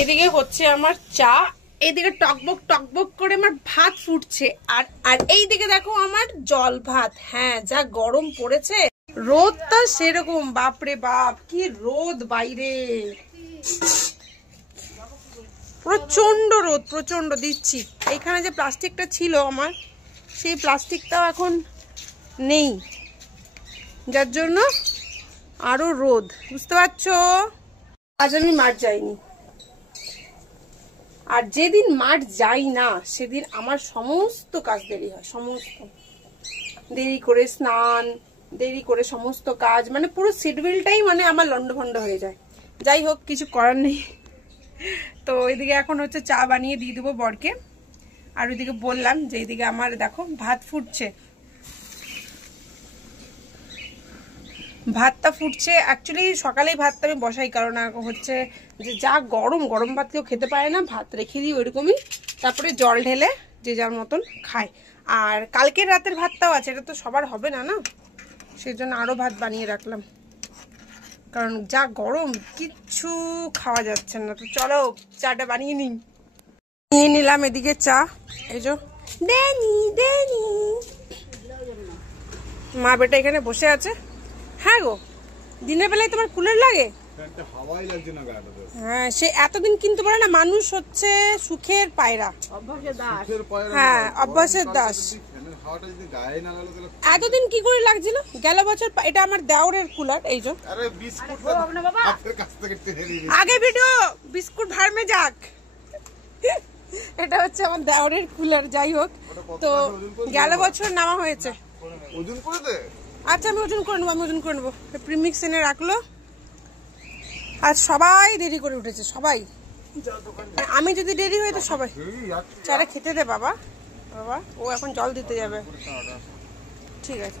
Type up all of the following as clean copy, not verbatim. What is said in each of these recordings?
এদিকে হচ্ছে আমার চা, এইদিকে টকবক টকবক করে আমার ভাত ফুটছে, আর আর এইদিকে দেখো আমার জল ভাত। হ্যাঁ, যা গরম পড়েছে, রোদটা সেরকম, বাপরে বাপ কি রোদ বাইরে, প্রচন্ড রোদ, প্রচন্ড দিচ্ছি। এখানে যে প্লাস্টিকটা ছিল আমার, সেই প্লাস্টিকটাও এখন নেই, যার জন্য আরো রোদ, বুঝতে পারছো। আজ আমি মাঠ যাইনি, আর যেদিন মাঠ যাই না সেদিন আমার সমস্ত কাজ দেরি হয়, সমস্ত দেরি করে স্নান, দেরি করে সমস্ত কাজ, মানে পুরো শিডিউলটাই মানে আমার লন্ডভন্ড হয়ে যায়। যাই হোক, কিছু করার নেই। তো ওইদিকে এখন হচ্ছে চা বানিয়ে দিয়ে দেবো বরকে, আর ওইদিকে বললাম যে এইদিকে আমার দেখো ভাত ফুটছে, ভাতটা ফুটছে। অ্যাকচুয়ালি সকালেই ভাতটা আমি বসাই, কারণ হচ্ছে যে যা গরম, গরম ভাত কেউ খেতে পারে না, ভাত রেখে দিই ওইরকমই, তারপরে জল ঢেলে যে যার মতন খায়। আর কালকের রাতের ভাতটাও আছে, এটা তো সবার হবে না, না, সেই জন্য আরও ভাত বানিয়ে রাখলাম, কারণ যা গরম কিচ্ছু খাওয়া যাচ্ছে না। তো চলো চাটা বানিয়ে নিই। নিয়ে নিলাম এদিকে চা, এই যে দেনি দেনি, মা বেটা এখানে বসে আছে। হ্যাঁ গো, দিনের বেলায় তোমার কুলার লাগে? হ্যাঁ, সে এতদিন কিনতে পারে না, মানুষ হচ্ছে সুখের পায়রা, হ্যাঁ অভ্যাসের দাস। এতদিন কি করে লাগছিল, গেল বছর। এটা আমার দেওরের কুলার, এই যে আগে ভিডিও বিস্কুট ভার্মে যাক, এটা হচ্ছে আমার দেওরের কুলার। যাই হোক, তো গেল বছর নামা হয়েছে। আচ্ছা, আমি ওজন করে নেবো, আমি ওজন করে নেবো। প্রিমিক্স এনে রাখলো, আর সবাই দেরি করে উঠেছে, সবাই। আমি যদি দেরি হই তো সবাই। চারা খেতে দে বাবা, বাবা ও এখন জল দিতে যাবে, ঠিক আছে,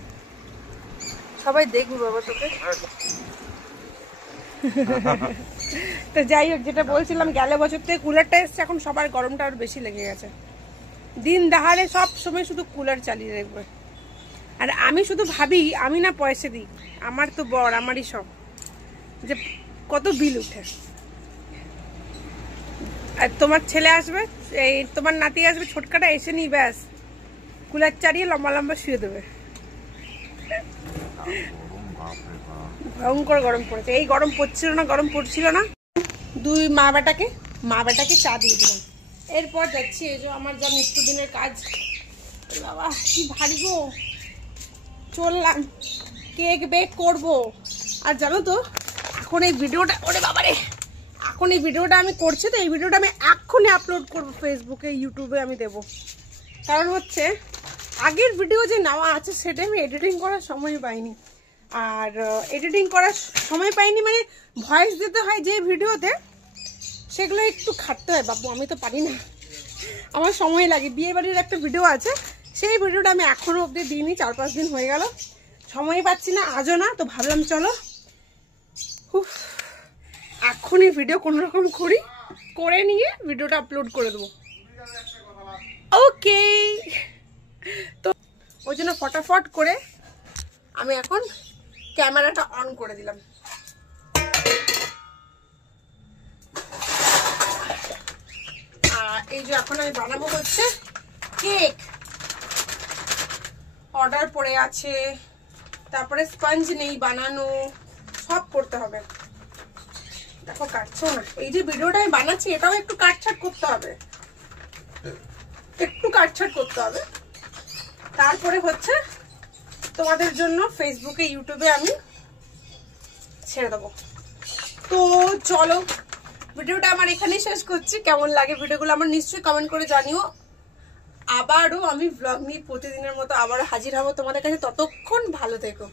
সবাই দেখবো বাবা তোকে। তো যাই হোক, যেটা বলছিলাম, গেল বছর থেকে কুলারটা এসছে, এখন সবার গরমটা আরো বেশি লেগে গেছে। দিন দাহারে সব সময় শুধু কুলার চালিয়ে রাখবে। আর আমি শুধু ভাবি আমি না পয়সা দিই, আমার তো বর, আমারই সব, যে কত বিল উঠে। আর তোমার ছেলে আসবে, এই তোমার নাতি আসবে ছোটকাটা, এসে নি ব্যাস কুলার চালিয়ে লম্বা লম্বা শুয়ে দেবে। ভয়ঙ্কর গরম পড়েছে, এই গরম পড়ছিল না, গরম পড়ছিল না। দুই মা বেটাকে চা দিয়ে দিলাম। এরপর যাচ্ছি, এই যে আমার যা নিত্যদিনের কাজ। বাবা কি ভারী গো, চললাম কেক বেক করবো। আর জানো তো, এখন এই ভিডিওটা, ওরে বাবারে, এখন এই ভিডিওটা আমি করছি, তো এই ভিডিওটা আমি এক্ষুনি আপলোড করবো ফেসবুকে, ইউটিউবে আমি দেবো। কারণ হচ্ছে আগের ভিডিও যে নেওয়া আছে সেটা আমি এডিটিং করার সময় পাইনি, আর এডিটিং করার সময় পাইনি মানে ভয়েস দিতে হয় যে ভিডিওতে, সেগুলো একটু খাটতে হয় বাবু, আমি তো পারি না, আমার সময় লাগে। বিয়ে বাড়ির একটা ভিডিও আছে, সেই ভিডিওটা আমি এখনো অবধি দিইনি, 4-5 দিন হয়ে গেল, সময় পাচ্ছি না, আজও না। তো ভাবলাম চলো এখনই ভিডিও কোনোরকম করে নিয়ে ভিডিওটা আপলোড করে দেবো। ওকে, তো ওই জন্য ফটাফট করে আমি এখন ক্যামেরাটা অন করে দিলাম। আর এই যে এখন আমি বানাবো হচ্ছে কেক, অর্ডার পড়ে আছে, তারপরে স্পঞ্জ নেই বানানো, সব করতে হবে। দেখো কাটছো না, এই যে ভিডিওটা আমি বানাচ্ছি এটাও একটু কাটছাট করতে হবে, একটু কাটছাট করতে হবে। তারপরে হচ্ছে তোমাদের জন্য ফেসবুকে, ইউটিউবে আমি ছেড়ে দেবো। তো চলো ভিডিওটা আমার এখানেই শেষ করছি। কেমন লাগে ভিডিওগুলো আমার নিশ্চয়ই কমেন্ট করে জানিও। আবারও আমি ব্লগ নিয়ে প্রতিদিনের মতো আবারও হাজির হব তোমাদের কাছে। ততক্ষণ ভালো থেকো।